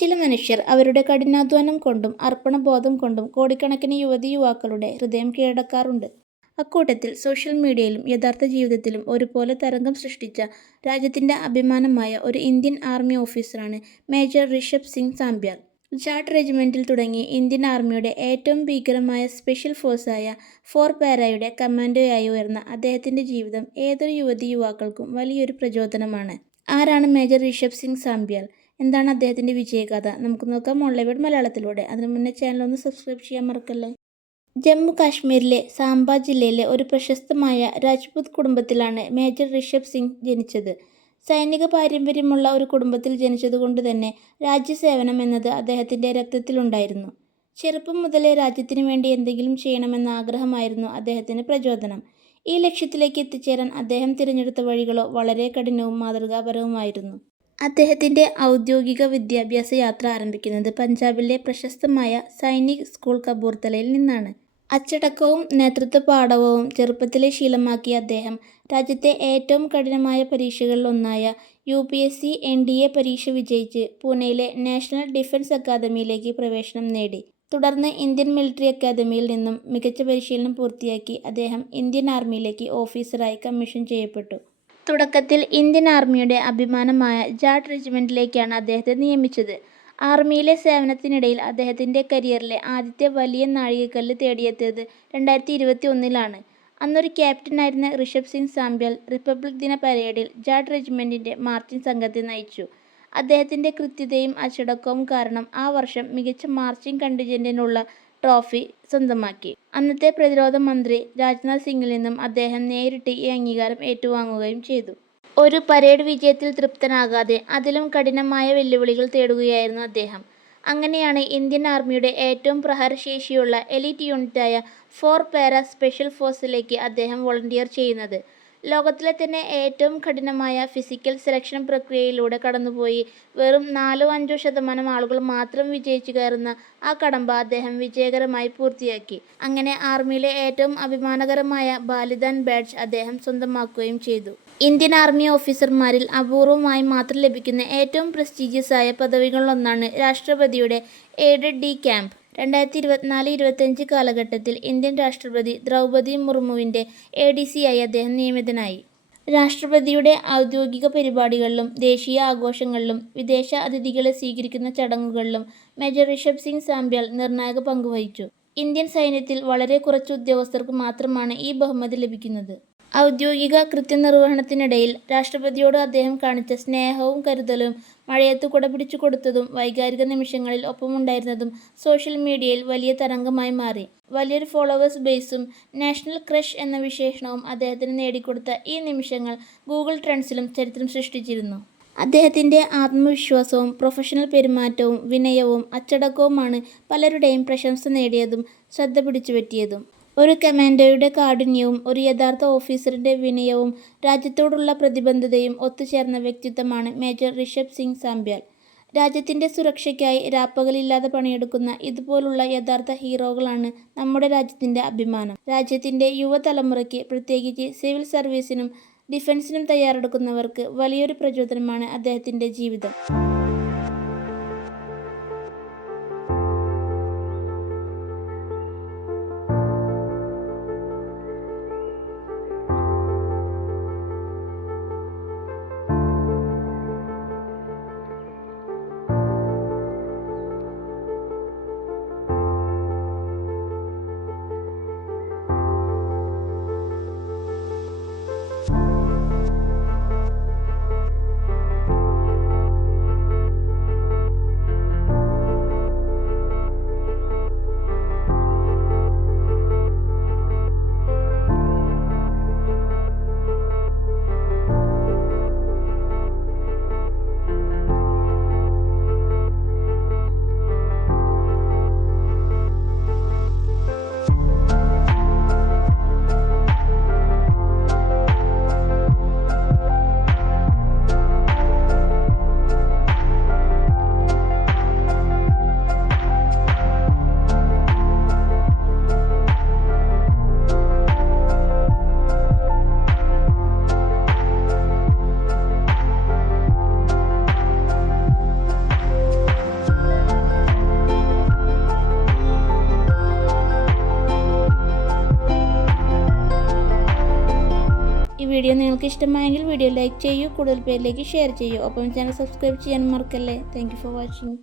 ചില മനുഷ്യർ അവരുടെ കഠിനാധ്വാനം കൊണ്ടും അർപ്പണബോധം കൊണ്ടും കോടിക്കണക്കിന് യുവതീ-യുവാക്കളുടെ ഹൃദയം കീഴടക്കാറുണ്ട്. അക്കൂട്ടത്തിൽ സോഷ്യൽ മീഡിയയിലും യഥാർത്ഥ ജീവിതത്തിലും ഒരുപോലെ തരംഗം സൃഷ്ടിച്ച രാജ്യത്തിന്റെ അഭിമാനമായ ഒരു ഇന്ത്യൻ ആർമി ഓഫീസറാണ് മേജർ ഋഷഭ് സിംഗ് സാംബ്യാൽ. ജാട്ട് റെജിമെന്റിൽ തുടങ്ങി ഇന്ത്യൻ ആർമിയുടെ ഏറ്റവും ഭീകരമായ സ്പെഷ്യൽ ഫോഴ്സായ 4 പാരയുടെ കമാൻഡോയായി ഉയർന്ന അദ്ദേഹത്തിന്റെ ജീവിതം ഏതൊരു യുവതീ-യുവാക്കൾക്കും വലിയൊരു പ്രചോദനമാണ്. ആരാണ് മേജർ ഋഷഭ് സിംഗ് സാംബ്യാൽ? എന്താണ് അദ്ദേഹത്തിന്റെ വിജയഗാഥ? നമുക്ക് നോക്കാം ഓൺലൈൻ വേഡ് മലയാളത്തിലൂടെ. അതിനു മുന്നേ ചാനൽ ഒന്ന് സബ്സ്ക്രൈബ് ചെയ്യാൻ മറക്കല്ലേ. ജമ്മു കാശ്മീരിലെ സാംബ ജില്ലയിലെ ഒരു പ്രശസ്തമായ രാജ്പുത് കുടുംബത്തിലാണ് മേജർ ഋഷഭ് സിംഗ് ജനിച്ചത്. സൈനിക പാരമ്പര്യമുള്ള ഒരു കുടുംബത്തിൽ ജനിച്ചതുകൊണ്ടുതന്നെ രാജ്യസേവനം എന്നത് അദ്ദേഹത്തിന്റെ രക്തത്തിലുണ്ടായിരുന്നു. ചെറുപ്പം മുതലേ രാജ്യത്തിനു വേണ്ടി എന്തെങ്കിലും ചെയ്യണമെന്ന ആഗ്രഹമായിരുന്നു അദ്ദേഹത്തിന് പ്രചോദനം. ഈ ലക്ഷ്യത്തിലേക്ക് എത്തിച്ചേരാൻ അദ്ദേഹം തിരഞ്ഞെടുത്ത വഴികളോ വളരെ കഠിനവും മാതൃകാപരവുമായിരുന്നു. അദ്ദേഹത്തിന്റെ ഔദ്യോഗിക വിദ്യാഭ്യാസ യാത്ര ആരംഭിക്കുന്നത് പഞ്ചാബിലെ പ്രശസ്തമായ സൈനിക് സ്കൂൾ കപൂർത്തലയിൽ നിന്നാണ്. അച്ചടക്കവും നേതൃത്വപാടവവും ചെറുപ്പത്തിലെ ശീലമാക്കിയ അദ്ദേഹം രാജ്യത്തെ ഏറ്റവും കഠിനമായ പരീക്ഷകളിലൊന്നായ UPSC NDA പരീക്ഷ വിജയിച്ച് പൂനെയിലെ നാഷണൽ ഡിഫൻസ് അക്കാദമിയിലേക്ക് പ്രവേശനം നേടി. തുടർന്ന് ഇന്ത്യൻ മിലിറ്ററി അക്കാദമിയിൽ നിന്നും മികച്ച പരിശീലനം പൂർത്തിയാക്കി അദ്ദേഹം ഇന്ത്യൻ ആർമിയിലേക്ക് ഓഫീസറായി കമ്മീഷൻ ചെയ്യപ്പെട്ടു. തുടക്കത്തിൽ ഇന്ത്യൻ ആർമിയുടെ അഭിമാനമായ ജാട്ട് റെജിമെന്റിലേക്കാണ് അദ്ദേഹത്തെ നിയമിച്ചത്. ആർമിയിലെ സേവനത്തിനിടയിൽ അദ്ദേഹത്തിന്റെ കരിയറിലെ ആദ്യത്തെ വലിയ നാഴികക്കല്ല് തേടിയെത്തിയത് 2021-ലാണ്. അന്നൊരു ക്യാപ്റ്റനായിരുന്ന ഋഷഭ് സിംഗ് സാംബ്യാൽ റിപ്പബ്ലിക് ദിന പരേഡിൽ ജാട്ട് റെജിമെന്റിന്റെ മാർച്ചിംഗ് സംഘത്തെ നയിച്ചു. അദ്ദേഹത്തിന്റെ കൃത്യതയും അച്ചടക്കവും കാരണം ആ വർഷം മികച്ച മാർച്ചിംഗ് കണ്ടിൻജന്റിനുള്ള ട്രോഫി സ്വന്തമാക്കി. അന്നത്തെ പ്രതിരോധ മന്ത്രി രാജ്നാഥ് സിംഗിൽ നിന്നും അദ്ദേഹം നേരിട്ട് ഈ അംഗീകാരം ഏറ്റുവാങ്ങുകയും ചെയ്തു. ഒരു പരേഡ് വിജയത്തിൽ തൃപ്തനാകാതെ അതിലും കഠിനമായ വെല്ലുവിളികൾ തേടുകയായിരുന്നു അദ്ദേഹം. അങ്ങനെയാണ് ഇന്ത്യൻ ആർമിയുടെ ഏറ്റവും പ്രഹരശേഷിയുള്ള എലീറ്റ് യൂണിറ്റായ 4 പാര സ്പെഷ്യൽ ഫോഴ്സിലേക്ക് അദ്ദേഹം വോളണ്ടിയർ ചെയ്യുന്നത്. ലോകത്തിലെ തന്നെ ഏറ്റവും കഠിനമായ ഫിസിക്കൽ സെലക്ഷൻ പ്രക്രിയയിലൂടെ കടന്നുപോയി വെറും 4-5% ആളുകൾ മാത്രം വിജയിച്ചു കയറുന്ന ആ കടമ്പ അദ്ദേഹം വിജയകരമായി പൂർത്തിയാക്കി. അങ്ങനെ ആർമിയിലെ ഏറ്റവും അഭിമാനകരമായ ബാലിദാൻ ബാഡ്ജ് അദ്ദേഹം സ്വന്തമാക്കുകയും ചെയ്തു. ഇന്ത്യൻ ആർമി ഓഫീസർമാരിൽ അപൂർവമായി മാത്രം ലഭിക്കുന്ന ഏറ്റവും പ്രസ്റ്റീജിയസ് ആയ പദവികളിലൊന്നാണ് രാഷ്ട്രപതിയുടെ എയ്ഡഡ് ഡി ക്യാമ്പ്. 2024-25 കാലഘട്ടത്തിൽ ഇന്ത്യൻ രാഷ്ട്രപതി ദ്രൗപദി മുർമുവിന്റെ ADC ആയി അദ്ദേഹം നിയമിതനായി. രാഷ്ട്രപതിയുടെ ഔദ്യോഗിക പരിപാടികളിലും ദേശീയ ആഘോഷങ്ങളിലും വിദേശ അതിഥികളെ സ്വീകരിക്കുന്ന ചടങ്ങുകളിലും മേജർ ഋഷഭ് സിംഗ് സാംബ്യാൽ നിർണായക പങ്കുവഹിച്ചു. ഇന്ത്യൻ സൈന്യത്തിൽ വളരെ കുറച്ച് ഉദ്യോഗസ്ഥർക്ക് മാത്രമാണ് ഈ ബഹുമതി ലഭിക്കുന്നത്. ഔദ്യോഗിക കൃത്യനിർവഹണത്തിനിടയിൽ രാഷ്ട്രപതിയോട് അദ്ദേഹം കാണിച്ച സ്നേഹവും കരുതലും, മഴയത്ത് കുടപിടിച്ചു കൊടുത്തതും വൈകാരിക നിമിഷങ്ങളിൽ ഒപ്പമുണ്ടായിരുന്നതും സോഷ്യൽ മീഡിയയിൽ വലിയ തരംഗമായി മാറി. വലിയൊരു ഫോളോവേഴ്സ് ബേസും നാഷണൽ ക്രഷ് എന്ന വിശേഷണവും അദ്ദേഹത്തിന് നേടിക്കൊടുത്ത ഈ നിമിഷങ്ങൾ ഗൂഗിൾ ട്രെൻഡ്സിലും ചരിത്രം സൃഷ്ടിച്ചിരുന്നു. അദ്ദേഹത്തിന്റെ ആത്മവിശ്വാസവും പ്രൊഫഷണൽ പെരുമാറ്റവും വിനയവും അച്ചടക്കവുമാണ് പലരുടെയും പ്രശംസ നേടിയതും ശ്രദ്ധ പിടിച്ചുപറ്റിയതും. ഒരു കമാൻഡോയുടെ കാഠിന്യവും ഒരു യഥാർത്ഥ ഓഫീസറിന്റെ വിനയവും രാജ്യത്തോടുള്ള പ്രതിബദ്ധതയും ഒത്തുചേർന്ന വ്യക്തിത്വമാണ് മേജർ ഋഷഭ് സിംഗ് സാംബ്യാൽ. രാജ്യത്തിന്റെ സുരക്ഷയ്ക്കായി രാപ്പകലില്ലാതെ പണിയെടുക്കുന്ന ഇതുപോലുള്ള യഥാർത്ഥ ഹീറോകളാണ് നമ്മുടെ രാജ്യത്തിന്റെ അഭിമാനം. രാജ്യത്തിന്റെ യുവതലമുറയ്ക്ക്, പ്രത്യേകിച്ച് സിവിൽ സർവീസിനും ഡിഫൻസിനും തയ്യാറെടുക്കുന്നവർക്ക് വലിയൊരു പ്രചോദനമാണ് അദ്ദേഹത്തിന്റെ ജീവിതം. വീഡിയോ നിങ്ങൾക്ക് ഇഷ്ടമായെങ്കിൽ വീഡിയോ ലൈക്ക് ചെയ്യൂ, കൂടുതൽ പേരിലേക്ക് ഷെയർ ചെയ്യൂ, ഒപ്പം ചാനൽ സബ്സ്ക്രൈബ് ചെയ്യാൻ മറക്കല്ലേ. Thank you for watching.